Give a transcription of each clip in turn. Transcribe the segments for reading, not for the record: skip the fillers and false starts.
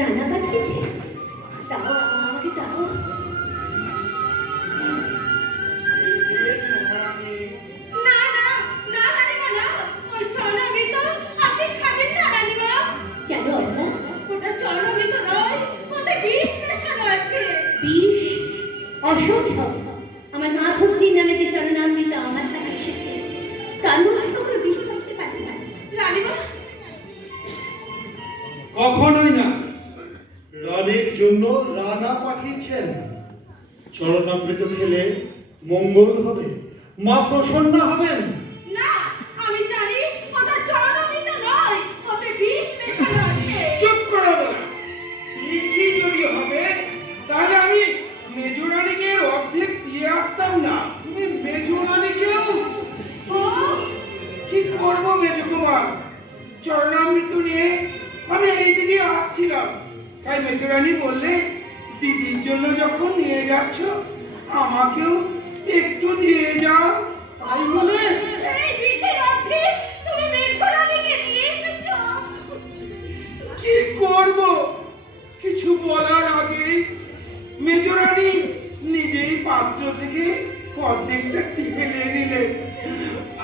রান্না পাঠিয়েছে, দাও আমাকে দাও। না না না রানীমা না, ওই চরণামৃত আপনি খাবেন না রানীমা। কেন আমরা? ওটা চরণামৃত নয়, ওতে বিষ মেশানো আছে। বিষ? অসম্ভব। আমার মাধবজির নামে যে চরণামৃত আমার কাছে এসেছে তার মধ্যে কখনো বিষ থাকতে পারে না রানীমা। কখনোই না। রানীর জন্য রানা পাঠিয়েছেন। চরণামৃত খেলে মঙ্গল হবে, মা প্রসন্ন হবেন। না, আমি জানি ওটা চরণামৃত নয়, ওতে বিষ মেশানো আছে। চুপ করো বলা। বিষই যদি হবে তাহলে আমি মেজরানীকে অর্ধেক দিয়ে আসতাম না। তুমি মেজরানীকেও? ও কি করবো মেজকুমার, চরণামৃত নিয়ে আমি এইদিকে আসছিলাম, তাই মেজরানী বললে দিদির জন্য যখন নিয়ে যাচ্ছ আমাকেও একটু দিয়ে যাও। তাই বলে এই বিষের অর্ধেক তুমি মেজরানীকে দিয়ে এসেছো। কি করব কিছু বলার আগেই মেজরানী নিজেই পাত্র থেকে অর্ধেকটা ঢেলে নিলেন,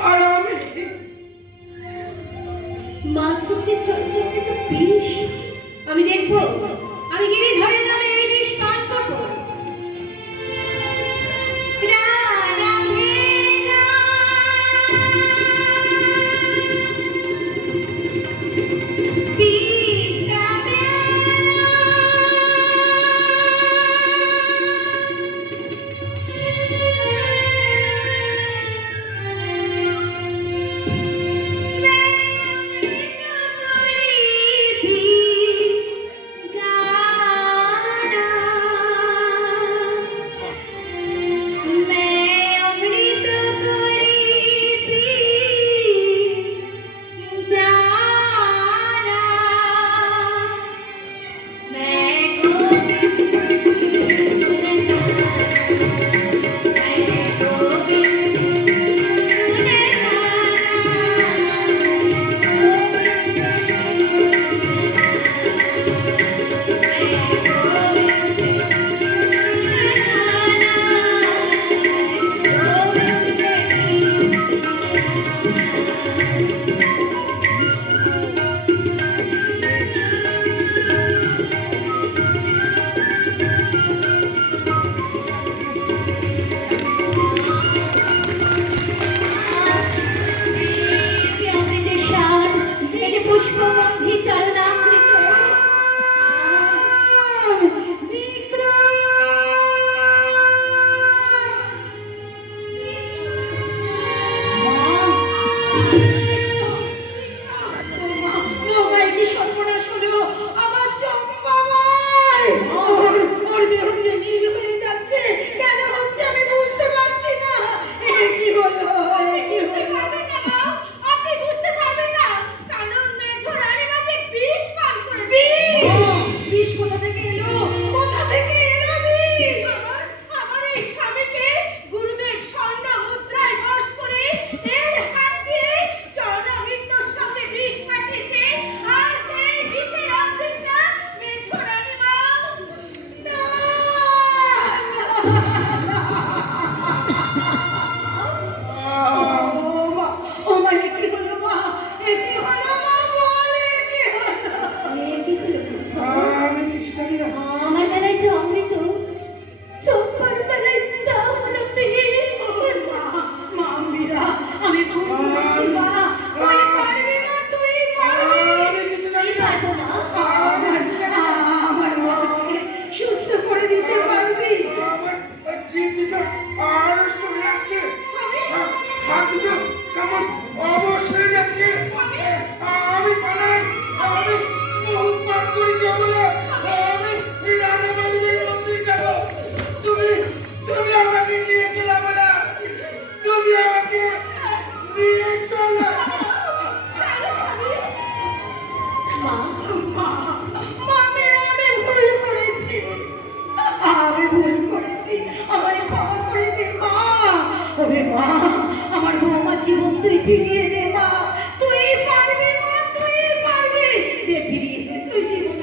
আর আমি মাধবজির চরণামৃত বিষ? আমি দেখবো, আমি গিরিধরের নামে এই বিষ পান করবো।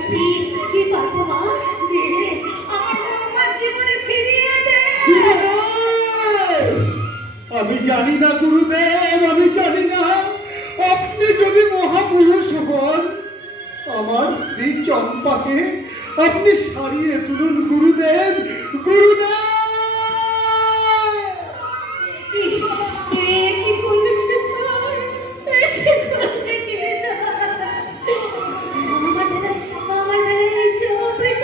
কি পারবো মা? আমার বৌমার জীবনে ফিরিয়ে দে। আমি জানি না গুরুদেব, আমি জানি না। আপনি যদি মহাপুরুষ হন, আমার স্ত্রী চম্পাকে আপনি সারিয়ে তুলুন গুরুদেব, গুরুদেব। কি করলে বিধান? কি করলে বিধান? আমার বেলায় হয়েছে অমৃত।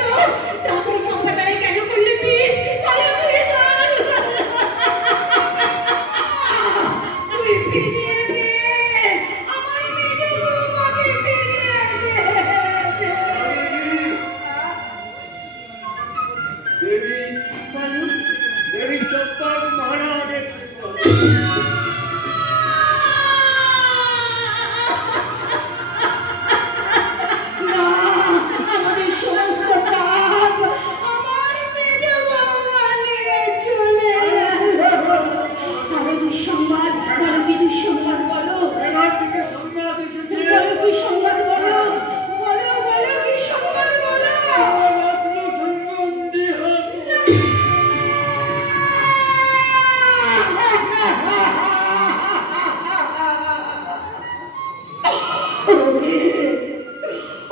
তারপরে চম্পার বেলায় কেন করলে বিষ? ভালো করে দাও। তুই ফিরিয়ে দে। আমার মেয়ে বৌমাকে ফিরিয়ে দে। দেবী বলো। দেবী চম্পার মহারাজ না, আমাদের সমস্ত পাপ আমার মেজ বৌমা নিয়ে চলে গেল। আরো দুঃসংবাদ, বলো কি দুঃসংবাদ বলো? এবার থেকে সংবাদ এসেছে বলো কি সংবাদ বলো? বলো বলো কি সংবাদ বলো? রত্ন সম্বন্ধী হবে।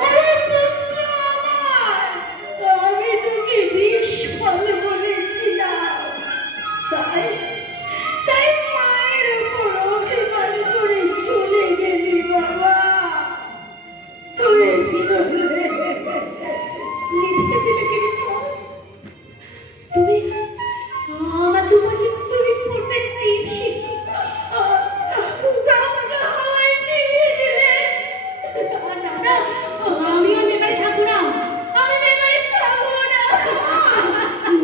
আরে পুত্র আমার, আমি তোকে বিষ ফল বলেছিলাম। তাই তাই মায়ের উপর অভিমান করে চলে গেলি বাবা। তুই চলে নিভে দিলে কি বিধান? তুমি আমার তোমাকে তুমি পূর্ণের টিপসি দামটা আমায় নিয়ে দিলে। না না, আমিও মেবারে থাকবো না। আমি মেবারে থাকবো না।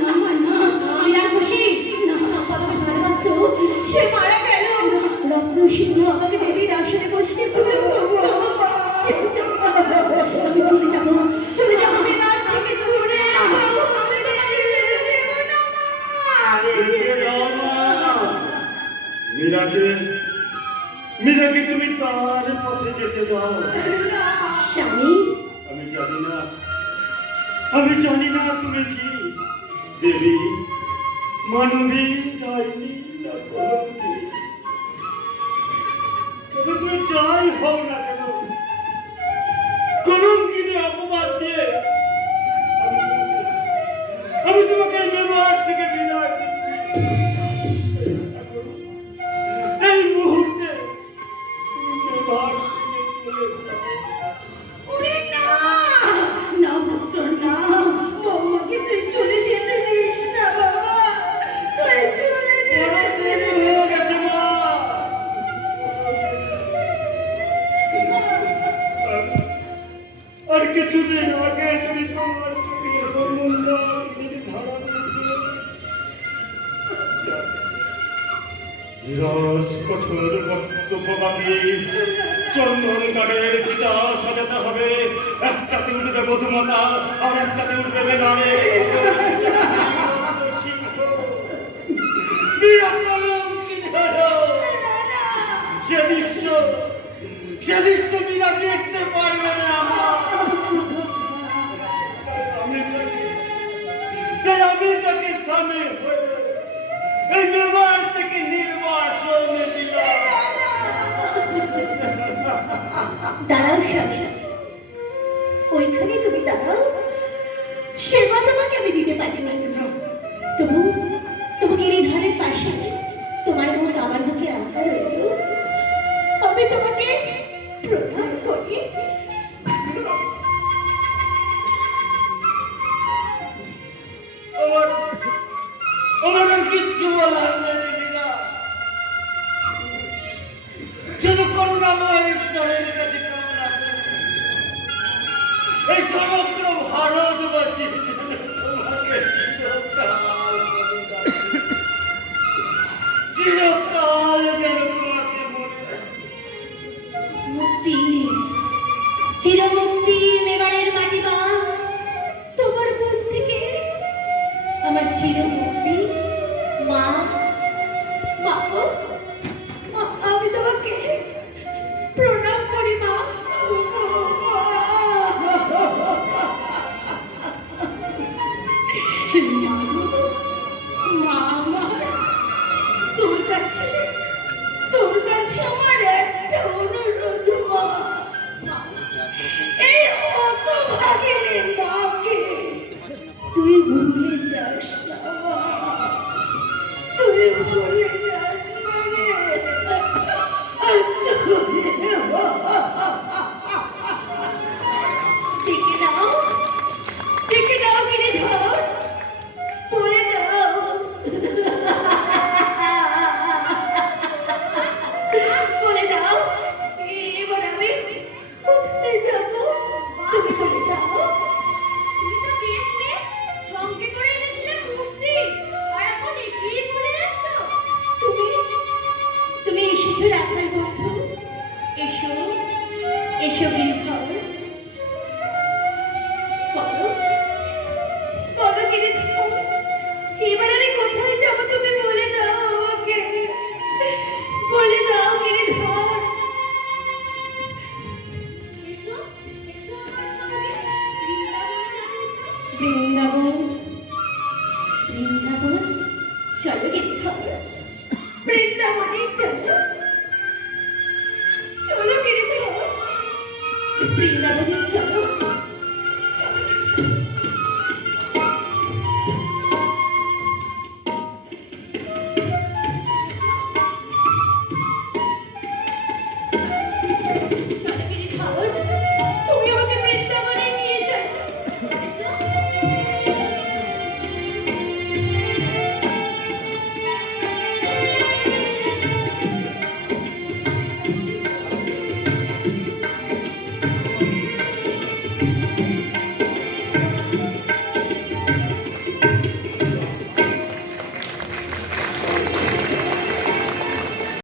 না মা না, আমি রাক্ষসী। না, চম্পা তোকে ভালোবাসতো, সে মারা গেল। রত্ন সিংহ আমাকে দেবীর আসনে বসতে পুজো করবো। আমি চলে যাবো, চলে যাবো মেবার থেকে দূরে। আমি তোমাকে যেতে দেবো না মা। আমি যেতে দেবো না। মীরাকে মীরাকে তুমি তার পথে যেতে দাও। স্বামী, আমি জানি না, আমি জানি না তুমি কি দেবী, মানবী, ডাইনি না কলঙ্কি। তবে তুমি যাই হও না কেন, কলঙ্কিনী অপবাদ দিয়ে আমি তোমাকে এই মেবার থেকে বিদায় দিচ্ছি। এই মুহূর্তে মেবার থেকে চলে যাও। ওরে না, না পুত্র না, বৌমাকে তুই চলে যেতে দিস না বাবা। তুই চলে বড় যেতে দেরি দিস হয়ে না। গেছে মা। আর কিছুদিন আগে যদি তোমার চোখের মুন্ডা ধারা নিরস কঠোর কর্তব্যবাদী চন্দন কাঠের চিতা সাজাতে হবে। একটাতে উঠবে মধুমাতা, আর একটাতে উঠবে বেদারে। সে দৃশ্য মীরা দেখতে পারবে না। আমি তাকে স্বামী হয়ে এই মেবার থেকে নির্বাসনে দিলাম। দাঁড়াও স্বামী, ওইখানে তুমি দাঁড়াও। সেবা তোমাকে আমি দিতে পারিনি, তবু তবু গিরিধারের পাশে তোমার মন আমার মুখে আঁকা রইল। আমি তোমাকে প্রণাম করি। আমার আর কিচ্ছু বলার নেই মীরা। শুধু করুণাময় ঈশ্বরের কাছে কামনা করি, এই সমগ্র ভারতবাসী তোমাকে চিরকাল যেন তোমাকে মনে রাখে। মুক্তি, চিরমুক্তি মেবারের মাটি মা। তোমার মন থেকে আমার চিরমুক্তি মা। মা গো, মা, আমি তোমাকে প্রণাম করি মা। বৃন্দাবন বৃন্দাবন চলো গিরিধর বৃন্দাবনে চলো চলো গিরিধর বৃন্দাবনে চলো